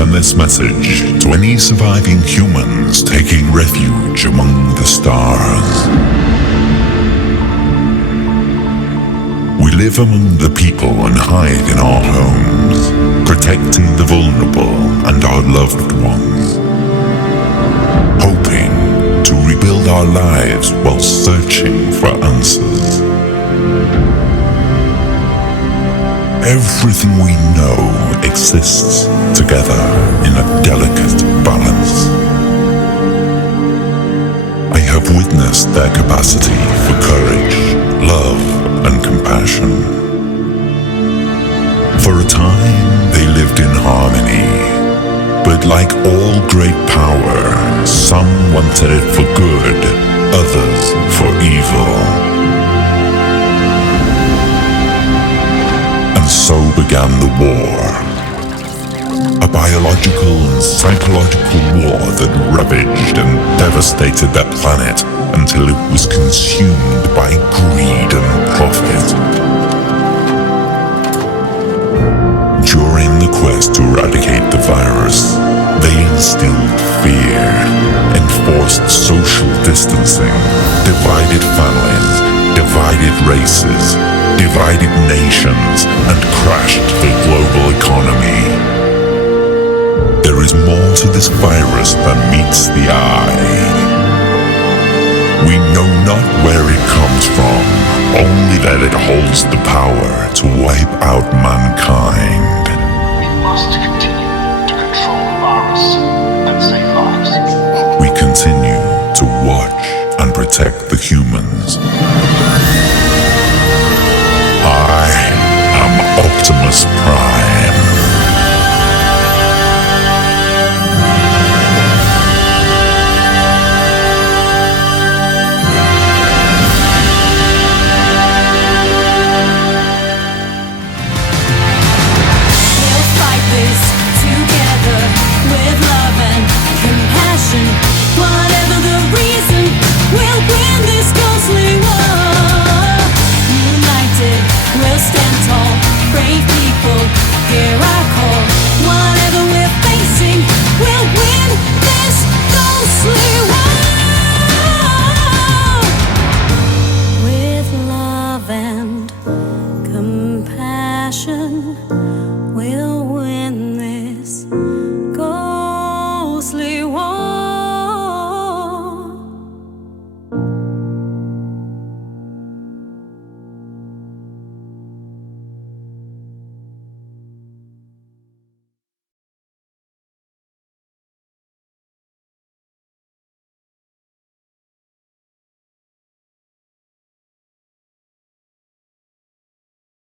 send this message to any surviving humans taking refuge among the stars. We live among the people and hide in our homes, protecting the vulnerable and our loved ones, hoping to rebuild our lives while searching for answers. Everything we know exists together in a delicate balance. I have witnessed their capacity for courage, love, and compassion. For a time, they lived in harmony, but like all great power, some wanted it for good, others for evil. And so began the war. A biological and psychological war that ravaged and devastated their planet until it was consumed by greed and profit. During the quest to eradicate the virus, they instilled fear, enforced social distancing, divided families, divided races, divided nations, and crashed the global economy. There is more to this virus than meets the eye. We know not where it comes from, only that it holds the power to wipe out mankind. We must continue to control the virus and save lives. We continue to watch and protect